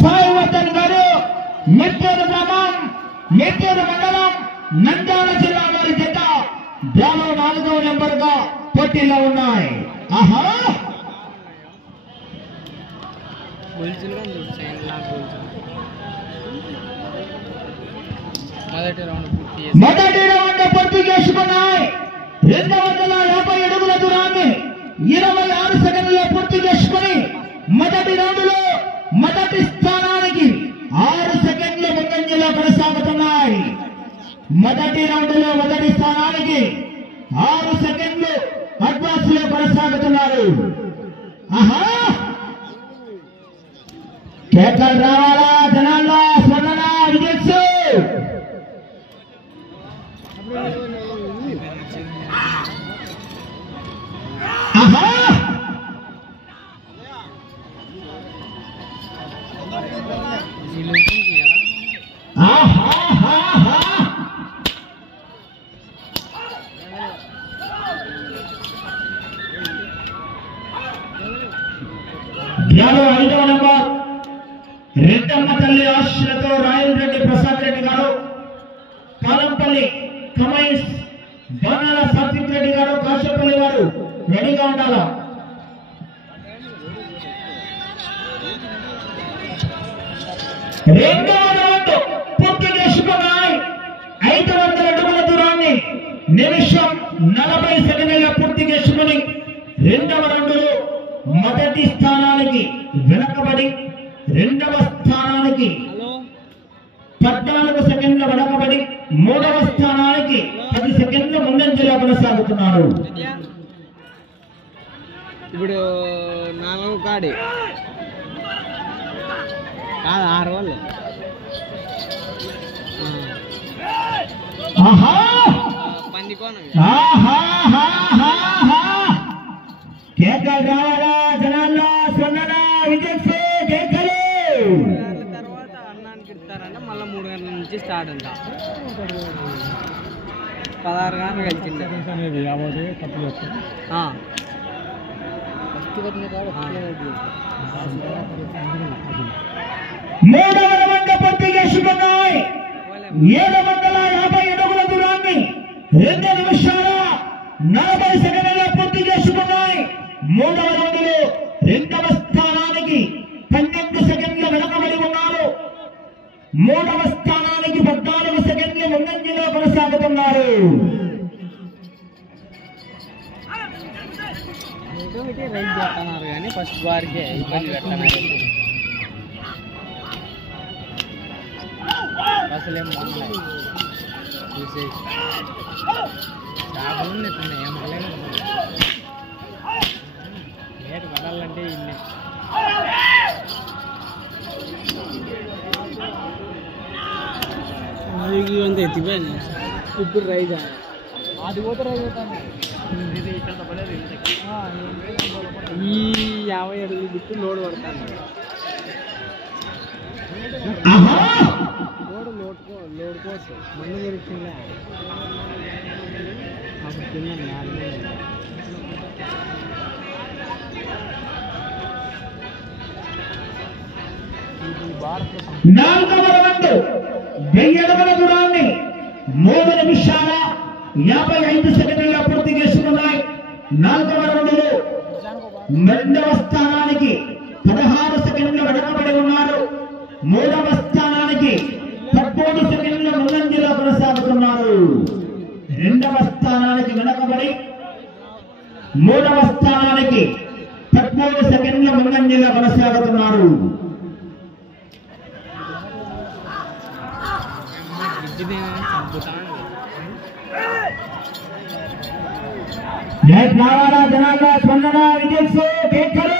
సాయివర్ధన్ గారు నిట్టూరు గ్రామం నిట్టూరు మండలం నంద్యాల జిల్లా వారి జత డ్రాలో 4వ నెంబర్గా పోటీలో ఉన్నాయి. ఆహా మొదటి రౌండ్ పూర్తి చేసుకున్నాయి. 250 అడుగుల దూరాన్ని 26 సెకండ్లలో పూర్తి చేసుకుని మొదటి రౌండ్ లో మొదటి స్థానానికి 6 సెకండ్ల ముందంజలో కొనసాగుతున్నాయి. మొదటి రౌండ్ లో మొదటి స్థానానికి 6 సెకండ్లు అడ్వాన్స్ లో కొనసాగుతున్నారు. ఆహా కేకలు రావాలా జనాల్లో స్పందన విజయ్. ఆహా డ్రాలో 5వ నెంబర్ రెడ్డమ్మ తల్లి ఆశలతో రాయల్ రెడ్డి ప్రసాద్ రెడ్డి గారు, కాలంపల్లి కమైస్ బాణాల సాత్విక్ రెడ్డి గారు, కాశపల్లి వారు రెడీగా ఉండాలా. రెండవ రౌండ్ పూర్తి చేసుకున్నాయి. 500 అడుగుల దూరాన్ని నిమిషం 40 సెకండ్లలో పూర్తి చేసుకుని రెండవ రౌండ్ లో మొదటి స్థానానికి వెనకబడి రెండవ స్థానానికి 14 సెకండ్ల వెనకబడి మూడవ స్థానానికి 10 సెకండ్ల ముందంజలో కొనసాగుతున్నారు. ఇప్పుడు 4 కాడి 6 వాళ్ళు. ఆహా పందికోణం కేకలు రావాలా జనాల్లో స్పందన విజయ్ కేకలు. తర్వాత అన్నానికి ఇస్తారంట, మళ్ళీ 3 గంటల నుంచి స్టార్ట్ అంట. 16 గంటలు కలిసింది. మూడవ రౌండ్ పూర్తి చేసుకున్నాయి. 750 అడుగుల దూరాన్ని 2 నిమిషాల 40 సెకండ్లలో పూర్తి చేసుకున్నాయి. మూడవ రౌండ్ లో రెండవ స్థానానికి 12 సెకండ్ల వెనకబడి ఉన్నారు. మూడవ స్థానానికి 14 సెకండ్ల ముందంజలో కొనసాగుతున్నారు. రైట్ చేస్తున్నారు కానీ ఫస్ట్ వారికే ఇబ్బంది పెడుతున్నారు. అసలేం బాగున్నాయి చూసి చేపలు ఉన్నట్టున్నాయి. ఏం పడలేదు ఏటు పడాలంటే ఇల్లు అంత ఎత్తిపోయింది. ఇప్పుడు రైజా అది పోతే రైజ్ అవుతాను. ఈ 50 అడుగులు బిట్టు లోడ్ పడతాను. లోడ్ కోసం మందు దొరుకుతుందా అప్పుడు తిన్నాను. 4వ రౌండ్ 1000 అడుగుల దూరాన్ని 3 నిమిషాల 55 సెకండ్లలో పూర్తి చేసుకున్నాయి. 4వ రౌండ్ లో రెండవ స్థానానికి 16 సెకండ్లు వెనకబడి ఉన్నారు. మూడవ స్థానానికి 13 సెకండ్ల ముందంజలో కొనసాగుతున్నారు. రెండవ స్థానానికి వెనకబడి మూడవ స్థానానికి 13 సెకండ్ల ముందంజలో కొనసాగుతున్నారు. జై రావాలా జనాల్లో స్పందన విజయ్ కేకలు.